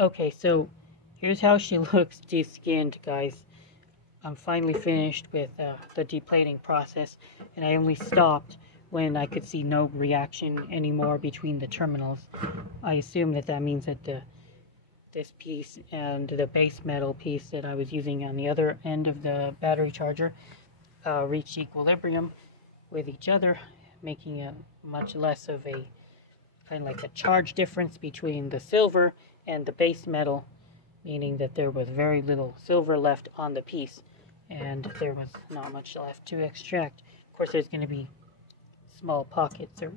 Okay, so here's how she looks deskinned, guys. I'm finally finished with the deplating process, and I only stopped when I could see no reaction anymore between the terminals. I assume that means that this piece and the base metal piece that I was using on the other end of the battery charger reached equilibrium with each other, making a much less of a kind of like a charge difference between the silver and the base metal, meaning that there was very little silver left on the piece and there was not much left to extract. Of course, there's going to be small pockets or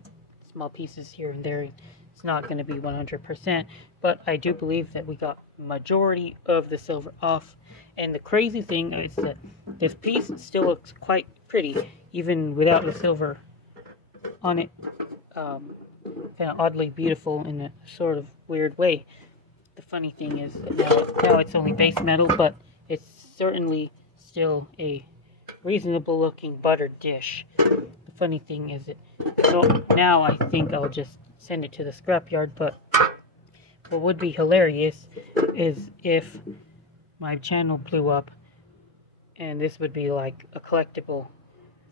small pieces here and there. It's not going to be 100%, but I do believe that we got majority of the silver off. And the crazy thing is that this piece still looks quite pretty even without the silver on it. Kind of oddly beautiful in a sort of weird way. The funny thing is that now it's only base metal, but it's certainly still a reasonable looking buttered dish. The funny thing is that, so now I think I'll just send it to the scrapyard, but what would be hilarious is if my channel blew up, and this would be like a collectible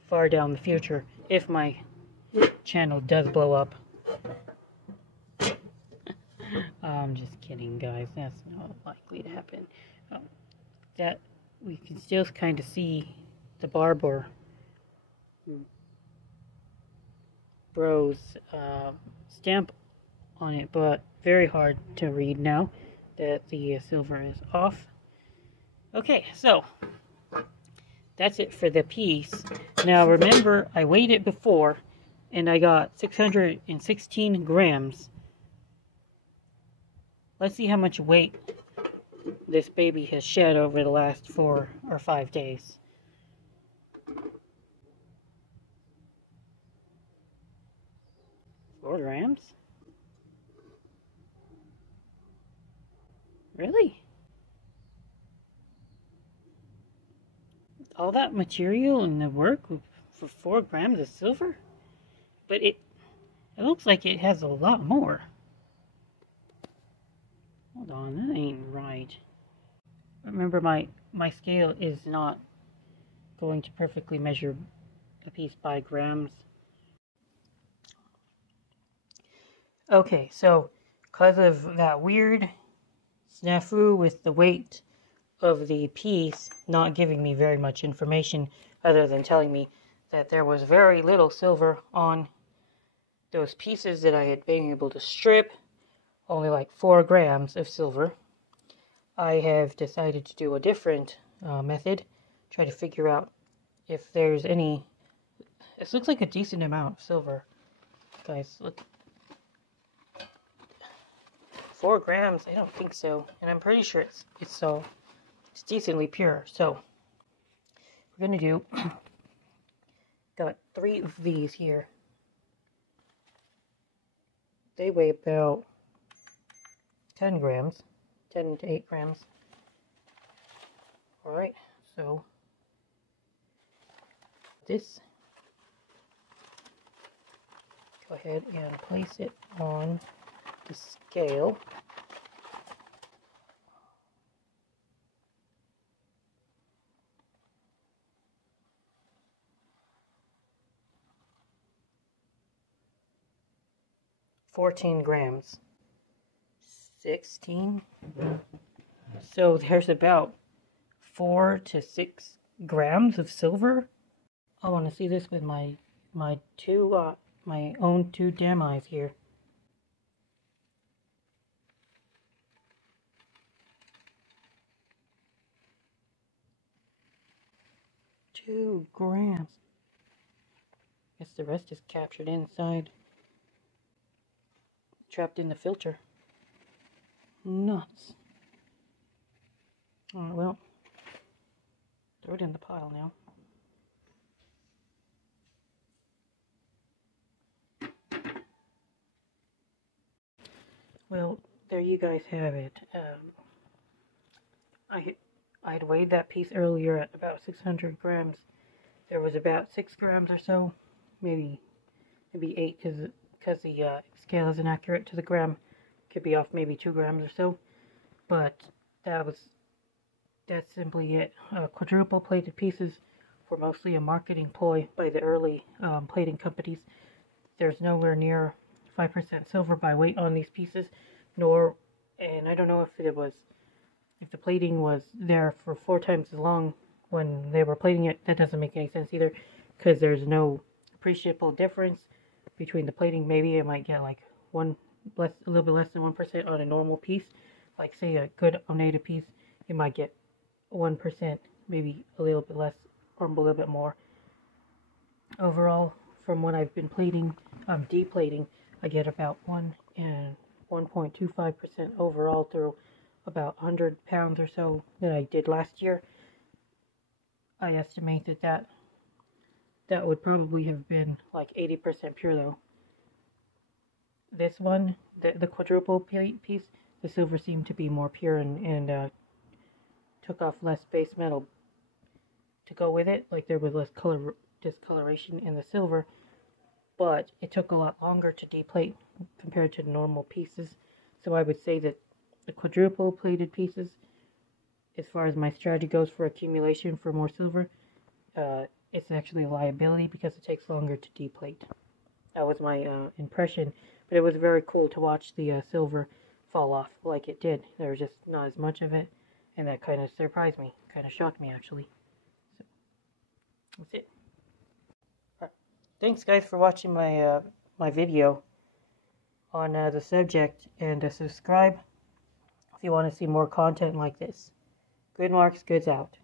far down the future if my channel does blow up. I'm just kidding, guys. That's not likely to happen. That we can still kind of see the Barber Bros stamp on it, but very hard to read now that the silver is off. Okay, so that's it for the piece. Now remember, I weighed it before and I got 616 grams. Let's see how much weight this baby has shed over the last 4 or 5 days. Four grams? Really? All that material and the work for 4 grams of silver? But it looks like it has a lot more. Hold on, that ain't right. Remember, my scale is not going to perfectly measure a piece by grams. Okay, so because of that weird snafu with the weight of the piece not giving me very much information other than telling me that there was very little silver on those pieces that I had been able to strip, only like 4 grams of silver, I have decided to do a different method, try to figure out if there's any. This looks like a decent amount of silver, guys. Look, 4 grams. I don't think so, and I'm pretty sure it's decently pure. So we're gonna do. Got 3 of these here. They weigh about 10 grams, 10 to 8 grams. Alright, so this, go ahead and place it on the scale. $14 grams. 16. So there's about 4 to 6 grams of silver. I want to see this with my own 2 damn eyes here. $2 grams. Guess the rest is captured inside, trapped in the filter. Nuts. Oh, well, throw it in the pile now. Well, there you guys have it. I had weighed that piece earlier at about 600 grams. There was about 6 grams or so, maybe 8, because the scale isn't accurate to the gram. Could be off maybe 2 grams or so. But that's simply it. Quadruple plated pieces were mostly a marketing ploy by the early plating companies. There's nowhere near 5% silver by weight on these pieces, and I don't know if the plating was there for 4 times as long when they were plating it. That doesn't make any sense either, because there's no appreciable difference between the plating. Maybe it might get like a little bit less than 1% on a normal piece. Like say a good Oneida piece, you might get 1%, maybe a little bit less or a little bit more. Overall, from what I've been plating, deplating, I get about 1.25% overall through about 100 pounds or so that I did last year. I estimate that would probably have been like 80% pure though. This one, the quadruple plate piece, the silver seemed to be more pure and took off less base metal to go with it. Like there was less discoloration in the silver, but it took a lot longer to deplate compared to normal pieces. So I would say that the quadruple plated pieces, as far as my strategy goes for accumulation for more silver, it's actually a liability because it takes longer to deplate. That was my impression, but it was very cool to watch the silver fall off like it did. There was just not as much of it, and that kind of surprised me, kind of shocked me actually. So, that's it. Right. Thanks guys for watching my my video on the subject, and subscribe if you want to see more content like this. Good Marks, goods out.